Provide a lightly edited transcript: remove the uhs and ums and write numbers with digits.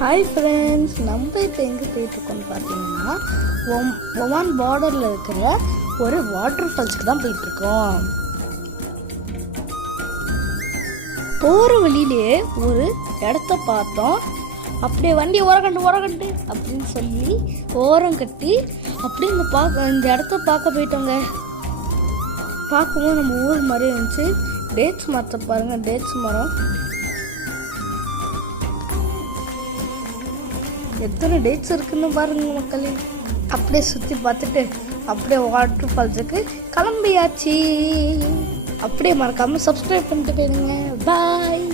Hi friends, நம்ம இப்போ எங்கே போயிட்டுருக்கோம்னு பார்த்தீங்கன்னா ஒமான் பார்டரில் இருக்கிற ஒரு வாட்டர் ஃபால்ஸ்க்கு தான் போயிட்டுருக்கோம். போகிற வழியிலே ஒரு இடத்த பார்த்தோம். அப்படியே வண்டி ஓரக்கண்டு அப்படின்னு சொல்லி ஓரம் கட்டி அப்படியே இந்த இடத்த பார்க்க போயிட்டோங்க. பார்க்கும்போது நம்ம ஊர் மாதிரி இருந்துச்சு. டேட்ஸ் மரத்தை பாருங்கள், டேட்ஸ் மரம் எத்தனை டேட்ஸ் இருக்குன்னு பாருங்க மக்களே. அப்படியே சுற்றி பார்த்துட்டு அப்படியே வாட்டர் ஃபால்ஸுக்கு கிளம்பியாச்சு. அப்படியே மறக்காமல் சப்ஸ்கிரைப் பண்ணிட்டு போயிடுங்க. பாய்.